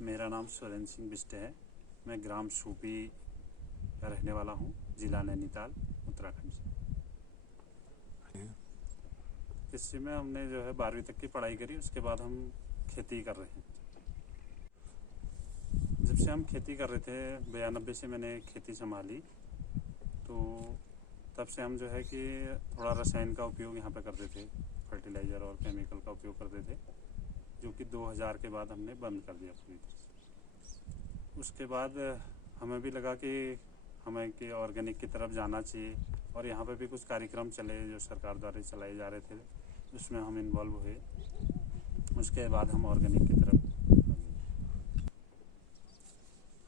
मेरा नाम सुरेंद्र सिंह बिष्ट है। मैं ग्राम सूपी का रहने वाला हूँ, जिला नैनीताल, उत्तराखंड से। कृषि में हमने जो है 12वीं तक की पढ़ाई करी, उसके बाद हम खेती कर रहे हैं। जब से हम खेती कर रहे थे 92 से मैंने खेती संभाली, तो तब से हम जो है कि थोड़ा रसायन का उपयोग यहाँ पे करते थे, फर्टिलाइज़र और केमिकल का उपयोग करते थे, जो कि 2000 के बाद हमने बंद कर दिया पूरी तरह से। उसके बाद हमें भी लगा कि हमें कि ऑर्गेनिक की तरफ जाना चाहिए, और यहाँ पे भी कुछ कार्यक्रम चले जो सरकार द्वारा चलाए जा रहे थे, उसमें हम इन्वॉल्व हुए। उसके बाद हम ऑर्गेनिक की तरफ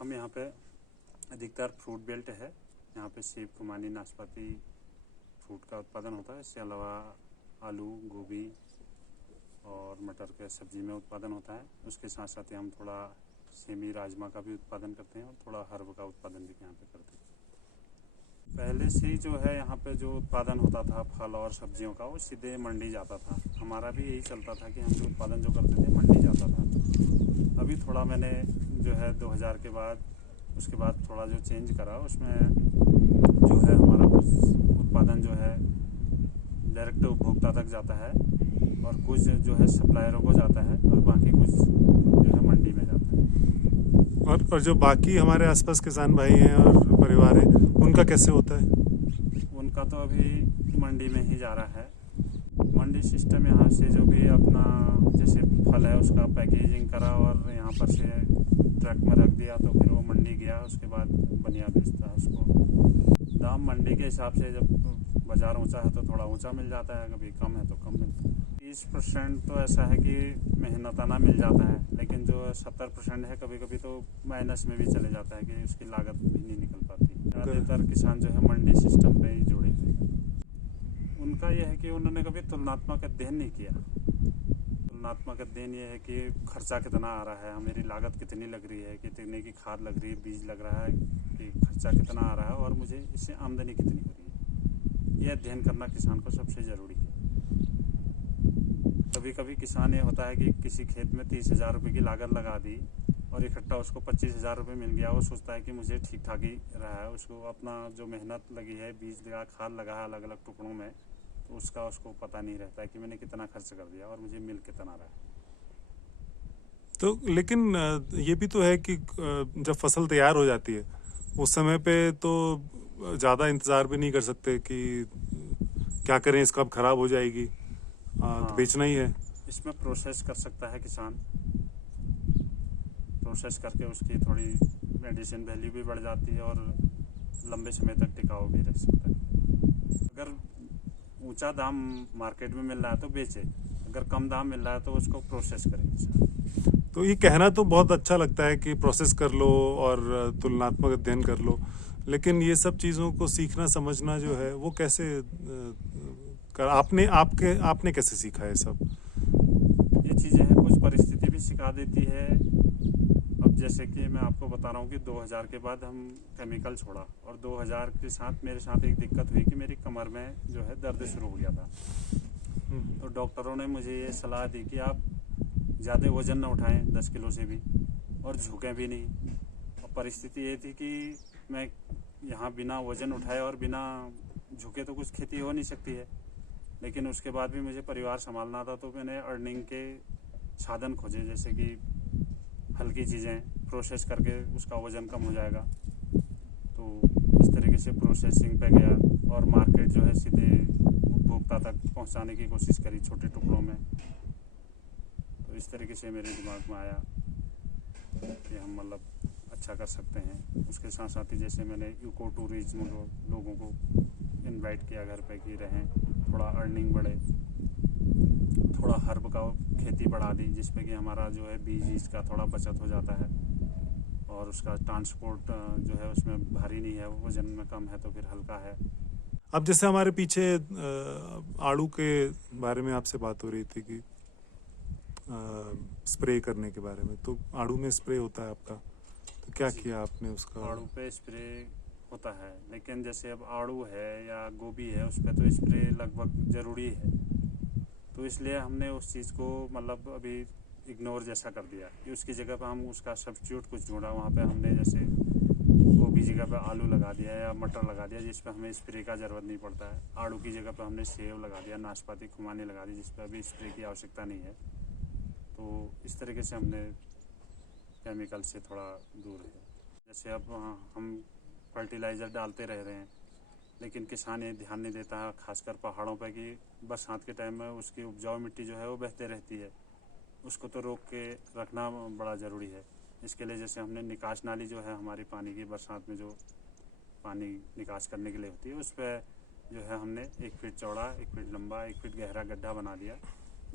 हम यहाँ पे अधिकतर फ्रूट बेल्ट है, यहाँ पे सेब, खुमानी, नाशपाती फ्रूट का उत्पादन होता है। इसके अलावा आलू, गोभी और मटर के सब्जी में उत्पादन होता है। उसके साथ साथ ही हम थोड़ा सेमी, राजमा का भी उत्पादन करते हैं और थोड़ा हर्ब का उत्पादन भी यहाँ पे करते हैं। पहले से ही जो है यहाँ पे जो उत्पादन होता था फल और सब्जियों का, वो सीधे मंडी जाता था। हमारा भी यही चलता था कि हम जो उत्पादन जो करते थे मंडी जाता था। अभी थोड़ा मैंने जो है 2000 के बाद, उसके बाद थोड़ा जो चेंज करा, उसमें जो है हमारा कुछ उत्पादन जो है डायरेक्ट उपभोक्ता तक जाता है, और कुछ जो है सप्लायरों को जाता है, और बाकी कुछ जो है मंडी में जाता है। और जो बाकी हमारे आसपास किसान भाई हैं और परिवार है, उनका कैसे होता है? उनका तो अभी मंडी में ही जा रहा है। मंडी सिस्टम यहाँ से जो भी अपना जैसे फल है उसका पैकेजिंग करा और यहाँ पर से ट्रक में रख दिया, तो फिर वो मंडी गया, उसके बाद बनिया बेचता है उसको। दाम मंडी के हिसाब से, जब बाज़ार ऊंचा है तो थोड़ा ऊंचा मिल जाता है, कभी कम है तो कम मिलता है। 30% तो ऐसा है कि मेहनताना मिल जाता है, लेकिन जो 70% है कभी कभी तो माइनस में भी चले जाता है कि उसकी लागत भी नहीं निकल पाती। ज़्यादातर किसान जो है मंडी सिस्टम पे ही जुड़े थे। उनका यह है कि उन्होंने कभी तुलनात्मक अध्ययन नहीं किया। तुलनात्मक अध्ययन ये है कि खर्चा कितना आ रहा है, मेरी लागत कितनी लग रही है, कितने की खाद लग रही है, बीज लग रहा है, कि खर्चा कितना आ रहा है और मुझे इससे आमदनी कितनी हो रही है। ये अध्ययन करना किसान को सबसे ज़रूरी है। कभी कभी किसान ये होता है कि किसी खेत में 30,000 रुपये की लागत लगा दी और इकट्ठा उसको 25,000 रुपये मिल गया। वो सोचता है कि मुझे ठीक ठाक ही रहा है, उसको अपना जो मेहनत लगी है, बीज लगा, खाद लगा है अलग अलग टुकड़ों में, तो उसका उसको पता नहीं रहता है कि मैंने कितना खर्च कर दिया और मुझे मिल कितना रहा है। तो लेकिन ये भी तो है कि जब फसल तैयार हो जाती है उस समय पे तो ज़्यादा इंतज़ार भी नहीं कर सकते कि क्या करें, इसका अब ख़राब हो जाएगी, तो बेचना ही है। इसमें प्रोसेस कर सकता है किसान, प्रोसेस करके उसकी थोड़ी मेडिसिन वैल्यू भी बढ़ जाती है और लंबे समय तक टिकाऊ भी रह सकता है। अगर ऊंचा दाम मार्केट में मिल रहा है तो बेचे, अगर कम दाम मिल रहा है तो उसको प्रोसेस करें किसान। तो ये कहना तो बहुत अच्छा लगता है कि प्रोसेस कर लो और तुलनात्मक अध्ययन कर लो, लेकिन ये सब चीज़ों को सीखना समझना जो है वो कैसे आपने कैसे सीखा है सब? ये चीज़ें हैं, कुछ परिस्थिति भी सिखा देती है। अब जैसे कि मैं आपको बता रहा हूँ कि 2000 के बाद हम केमिकल छोड़ा, और 2000 के साथ मेरे साथ एक दिक्कत हुई कि मेरी कमर में जो है दर्द शुरू हो गया था। तो डॉक्टरों ने मुझे ये सलाह दी कि आप ज़्यादा वज़न न उठाएं, 10 किलो से भी, और झुकें भी नहीं। और परिस्थिति ये थी कि मैं यहाँ बिना वज़न उठाए और बिना झुके तो कुछ खेती हो नहीं सकती है, लेकिन उसके बाद भी मुझे परिवार संभालना था। तो मैंने अर्निंग के साधन खोजे, जैसे कि हल्की चीज़ें प्रोसेस करके उसका वज़न कम हो जाएगा। तो इस तरीके से प्रोसेसिंग पे गया और मार्केट जो है सीधे उपभोक्ता तक पहुंचाने की कोशिश करी छोटे टुकड़ों में। तो इस तरीके से मेरे दिमाग में आया कि हम मतलब अच्छा कर सकते हैं। उसके साथ साथ ही जैसे मैंने इको टूरिज्म लोगों को इनवाइट किया घर पे कि रहें, थोड़ा अर्निंग बढ़े, थोड़ा हर्ब का खेती बढ़ा दी, जिसपे कि हमारा जो है बीज का थोड़ा बचत हो जाता है, और उसका ट्रांसपोर्ट जो है उसमें भारी नहीं है, वजन में कम है तो फिर हल्का है। अब जैसे हमारे पीछे आड़ू के बारे में आपसे बात हो रही थी कि स्प्रे करने के बारे में, तो आड़ू में स्प्रे होता है आपका, तो क्या किया आपने उसका? आड़ू पे स्प्रे होता है, लेकिन जैसे अब आड़ू है या गोभी है उस पर तो स्प्रे लगभग ज़रूरी है। तो इसलिए हमने उस चीज़ को मतलब अभी इग्नोर जैसा कर दिया कि उसकी जगह पर हम उसका सब्स्टिट्यूट कुछ ढूंढा। वहाँ पे हमने जैसे गोभी जगह पे आलू लगा दिया या मटर लगा दिया, जिस पे हमें स्प्रे का ज़रूरत नहीं पड़ता है। आड़ू की जगह पे हमने सेब लगा दिया, नाशपाती, खुमानी लगा दी, जिस पे अभी स्प्रे की आवश्यकता नहीं है। तो इस तरीके से हमने केमिकल से थोड़ा दूर है। जैसे अब हम फर्टिलाइज़र डालते रह रहे हैं, लेकिन किसान ये ध्यान नहीं देता है, खासकर पहाड़ों पर, कि बरसात के टाइम में उसकी उपजाऊ मिट्टी जो है वो बहते रहती है। उसको तो रोक के रखना बड़ा ज़रूरी है। इसके लिए जैसे हमने निकास नाली जो है हमारी पानी की, बरसात में जो पानी निकास करने के लिए होती है, उस पर जो है हमने 1 फीट चौड़ा, 1 फीट लंबा, 1 फीट गहरा गड्ढा बना दिया,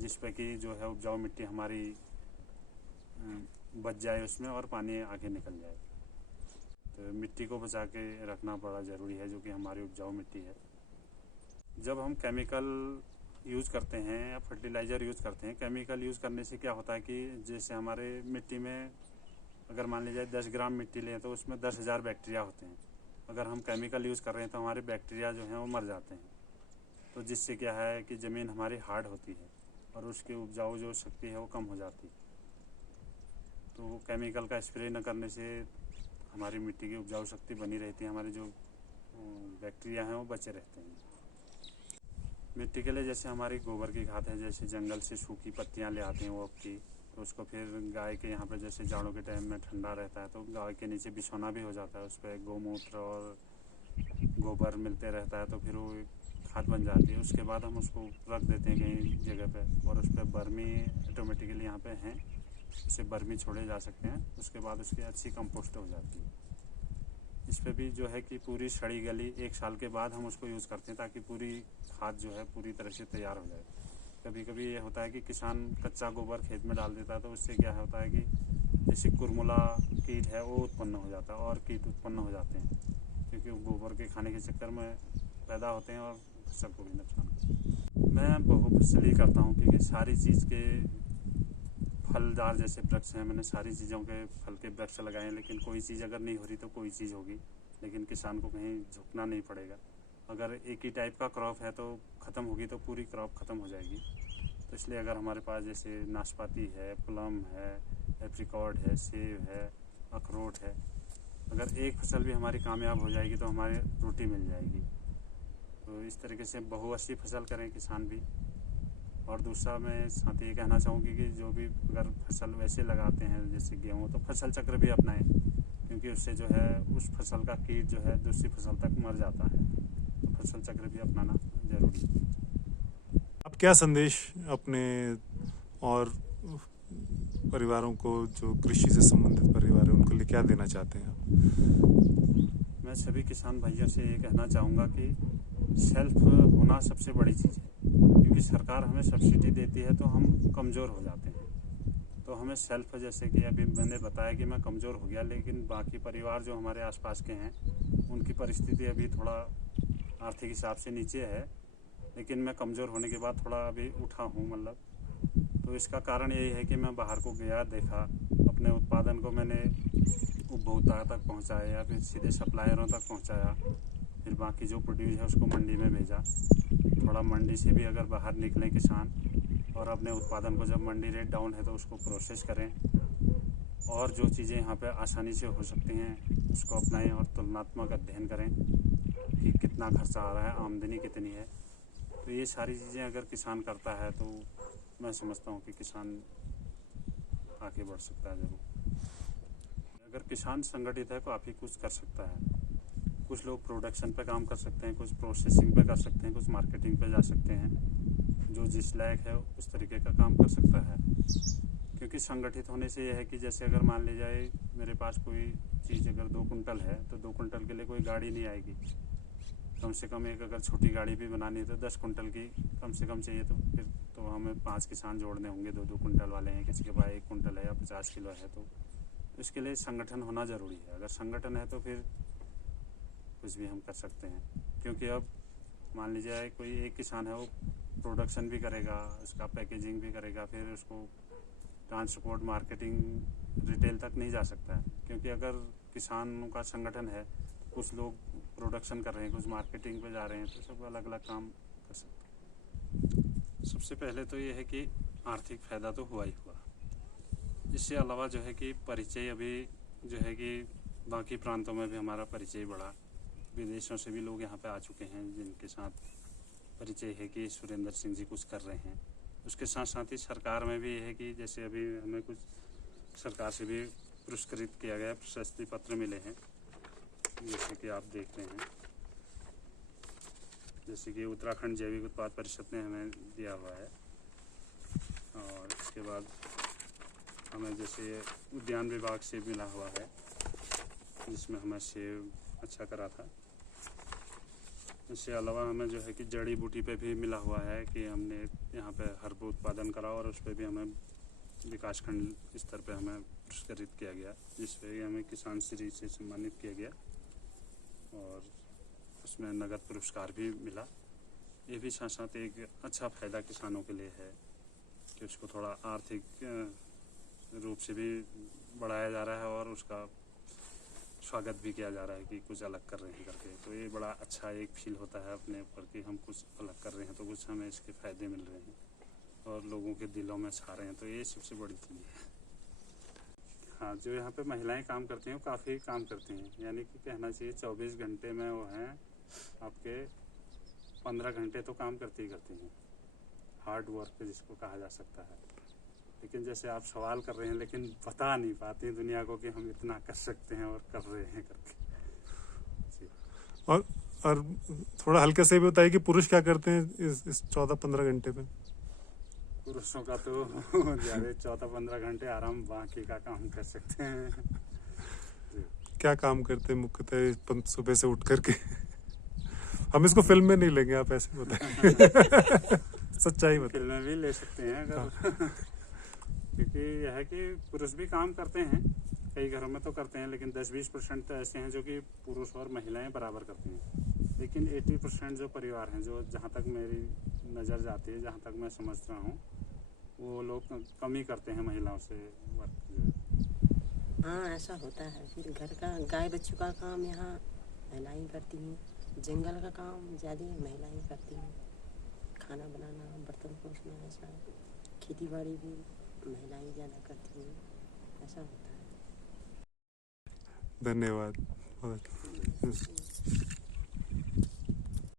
जिस पे कि जो है उपजाऊ मिट्टी हमारी बच जाए उसमें और पानी आगे निकल जाए। तो मिट्टी को बचा के रखना बड़ा ज़रूरी है, जो कि हमारी उपजाऊ मिट्टी है। जब हम केमिकल यूज़ करते हैं या फर्टिलाइज़र यूज़ करते हैं, केमिकल यूज़ करने से क्या होता है कि जैसे हमारे मिट्टी में अगर मान लीजिए 10 ग्राम मिट्टी लें तो उसमें 10,000 बैक्टीरिया होते हैं। अगर हम केमिकल यूज़ कर रहे हैं तो हमारे बैक्टीरिया जो हैं वो मर जाते हैं। तो जिससे क्या है कि ज़मीन हमारी हार्ड होती है और उसकी उपजाऊ जो शक्ति है वो कम हो जाती है। तो केमिकल का स्प्रे न करने से हमारी मिट्टी की उपजाऊ शक्ति बनी रहती है, हमारे जो बैक्टीरिया हैं वो बचे रहते हैं। मिट्टी के लिए जैसे हमारी गोबर की खाद है, जैसे जंगल से सूखी पत्तियां ले आते हैं वो की, तो उसको फिर गाय के यहाँ पे जैसे जाड़ों के टाइम में ठंडा रहता है तो गाय के नीचे बिछौना भी हो जाता है, उस पर गौमूत्र और गोबर मिलते रहता है, तो फिर वो खाद बन जाती है। उसके बाद हम उसको रख देते हैं कहीं जगह पे, और उस पर बर्मी ऑटोमेटिकली यहाँ पे हैं, उससे बर्मी छोड़े जा सकते हैं। उसके बाद उसकी अच्छी कंपोस्ट हो जाती है। इस पर भी जो है कि पूरी सड़ी गली 1 साल के बाद हम उसको यूज़ करते हैं, ताकि पूरी खाद जो है पूरी तरह से तैयार हो जाए। कभी कभी ये होता है कि किसान कच्चा गोबर खेत में डाल देता है, तो उससे क्या होता है कि जैसे कुरमुला कीट है वो उत्पन्न हो जाता है और कीट उत्पन्न हो जाते हैं, क्योंकि वो गोबर के खाने के चक्कर में पैदा होते हैं और फसल को भी नुकसान करते हैं। मैं बहुफसली करता हूँ, क्योंकि सारी चीज़ के फलदार जैसे वृक्ष हैं, मैंने सारी चीज़ों के फल के वृक्ष लगाए हैं, लेकिन कोई चीज़ अगर नहीं हो रही तो कोई चीज़ होगी। लेकिन किसान को कहीं झुकना नहीं पड़ेगा। अगर एक ही टाइप का क्रॉप है तो ख़त्म होगी तो पूरी क्रॉप ख़त्म हो जाएगी। तो इसलिए अगर हमारे पास जैसे नाशपाती है, प्लम है, एप्रिकॉट है, सेब है, अखरोट है, अगर एक फसल भी हमारी कामयाब हो जाएगी तो हमारी रोटी मिल जाएगी। तो इस तरीके से बहुवर्षीय फसल करें किसान भी। और दूसरा मैं साथ ये कहना चाहूँगी कि जो भी अगर फसल वैसे लगाते हैं जैसे गेहूँ, तो फसल चक्र भी अपनाएं, क्योंकि उससे जो है उस फसल का कीट जो है दूसरी फसल तक मर जाता है। तो फसल चक्र भी अपनाना जरूरी है। आप क्या संदेश अपने और परिवारों को, जो कृषि से संबंधित परिवार है, उनको लिए क्या देना चाहते हैं आप? मैं सभी किसान भाइयों से ये कहना चाहूँगा कि सेल्फ होना सबसे बड़ी चीज़ है, क्योंकि सरकार हमें सब्सिडी देती है तो हम कमज़ोर हो जाते हैं। तो हमें सेल्फ, जैसे कि अभी मैंने बताया कि मैं कमज़ोर हो गया, लेकिन बाकी परिवार जो हमारे आसपास के हैं उनकी परिस्थिति अभी थोड़ा आर्थिक हिसाब से नीचे है, लेकिन मैं कमज़ोर होने के बाद थोड़ा अभी उठा हूँ मतलब। तो इसका कारण यही है कि मैं बाहर को गया, देखा, अपने उत्पादन को मैंने उपभोक्ता तक पहुँचाया या फिर सीधे सप्लायरों तक पहुँचाया, फिर बाकी जो प्रोड्यूस है उसको मंडी में भेजा। थोड़ा मंडी से भी अगर बाहर निकलें किसान और अपने उत्पादन को, जब मंडी रेट डाउन है तो उसको प्रोसेस करें, और जो चीज़ें यहाँ पे आसानी से हो सकती हैं उसको अपनाएं, और तुलनात्मक अध्ययन करें कि कितना खर्चा आ रहा है, आमदनी कितनी है। तो ये सारी चीज़ें अगर किसान करता है तो मैं समझता हूँ कि किसान आगे बढ़ सकता है ज़रूर। अगर किसान संगठित है तो काफ़ी कुछ कर सकता है। कुछ लोग प्रोडक्शन पे काम कर सकते हैं, कुछ प्रोसेसिंग पे कर सकते हैं, कुछ मार्केटिंग पे जा सकते हैं। जो जिस लायक है उस तरीके का काम कर सकता है, क्योंकि संगठित होने से यह है कि जैसे अगर मान ली जाए मेरे पास कोई चीज़ अगर 2 कुंटल है तो 2 कुंटल के लिए कोई गाड़ी नहीं आएगी। कम से कम एक अगर छोटी गाड़ी भी बनानी है तो 10 कुंटल की कम से कम चाहिए। तो फिर तो हमें 5 किसान जोड़ने होंगे, 2-2 कुंटल वाले हैं, किसी के पास 1 कुंटल है या 50 किलो है। तो इसके लिए संगठन होना ज़रूरी है। अगर संगठन है तो फिर कुछ भी हम कर सकते हैं, क्योंकि अब मान लीजिए कोई एक किसान है, वो प्रोडक्शन भी करेगा, उसका पैकेजिंग भी करेगा, फिर उसको ट्रांसपोर्ट, मार्केटिंग, रिटेल तक नहीं जा सकता है। क्योंकि अगर किसानों का संगठन है तो कुछ लोग प्रोडक्शन कर रहे हैं, कुछ मार्केटिंग पे जा रहे हैं, तो सब अलग अलग काम कर सकते हैं। सबसे पहले तो ये है कि आर्थिक फ़ायदा तो हुआ ही हुआ, इससे अलावा जो है कि परिचय अभी जो है कि बाकी प्रांतों में भी हमारा परिचय बढ़ा। विदेशों से भी लोग यहाँ पे आ चुके हैं जिनके साथ परिचय है कि सुरेंद्र सिंह जी कुछ कर रहे हैं। उसके साथ साथ ही सरकार में भी है कि जैसे अभी हमें कुछ सरकार से भी पुरस्कृत किया गया, प्रशस्ति पत्र मिले हैं, जैसे कि आप देख रहे हैं। जैसे कि उत्तराखंड जैविक उत्पाद परिषद ने हमें दिया हुआ है। और इसके बाद हमें जैसे उद्यान विभाग से मिला हुआ है, जिसमें हमें सेब अच्छा करा था। इसके अलावा हमें जो है कि जड़ी बूटी पे भी मिला हुआ है कि हमने यहाँ पे हर्ब उत्पादन करा और उस पर भी हमें विकासखंड स्तर पे हमें पुरस्कृत किया गया, जिसपे हमें किसान श्री से सम्मानित किया गया और उसमें नगद पुरस्कार भी मिला। ये भी साथ साथ एक अच्छा फायदा किसानों के लिए है कि उसको थोड़ा आर्थिक रूप से भी बढ़ाया जा रहा है और उसका स्वागत भी किया जा रहा है कि कुछ अलग कर रहे हैं करके। तो ये बड़ा अच्छा एक फील होता है अपने ऊपर कि हम कुछ अलग कर रहे हैं तो कुछ हमें इसके फ़ायदे मिल रहे हैं और लोगों के दिलों में छा रहे हैं, तो ये सबसे बड़ी चीज़ है। हाँ, जो यहाँ पे महिलाएं काम करती हैं वो काफ़ी काम करती हैं, यानी कि कहना चाहिए 24 घंटे में वो हैं आपके 15 घंटे तो काम करती ही करती हैं। हार्ड वर्क जिसको कहा जा सकता है। लेकिन जैसे आप सवाल कर रहे हैं लेकिन बता नहीं पाते दुनिया को कि हम इतना कर सकते हैं और कर रहे हैं करके जी। और थोड़ा हल्के से भी बताइए कि पुरुष क्या करते हैं इस 14-15 घंटे में। पुरुषों का तो ज़्यादा 14-15 घंटे आराम बाकी का काम कर सकते हैं जी। क्या काम करते हैं मुख्यतः सुबह से उठ करके? हम इसको फिल्म में नहीं लेंगे, आप ऐसे बताइए। सच्चाई बताइए। फिल्म में भी ले सकते हैं अगर क्योंकि यह है कि पुरुष भी काम करते हैं, कई घरों में तो करते हैं, लेकिन 10-20% तो ऐसे हैं जो कि पुरुष और महिलाएं बराबर करती हैं। लेकिन 80% जो परिवार हैं, जो जहाँ तक मेरी नज़र जाती है, जहाँ तक मैं समझ रहा हूँ, वो लोग कम ही करते हैं महिलाओं से वर्क जो है। हाँ, ऐसा होता है। फिर घर का गाय बच्चों का काम यहाँ महिलाएं करती हैं, जंगल का काम ज़्यादा महिलाएं करती हैं, खाना बनाना, बर्तन पोंछना, ऐसा खेती बाड़ी भी महिलाएं ज़्यादा करती हैं, ऐसा होता है। धन्यवाद।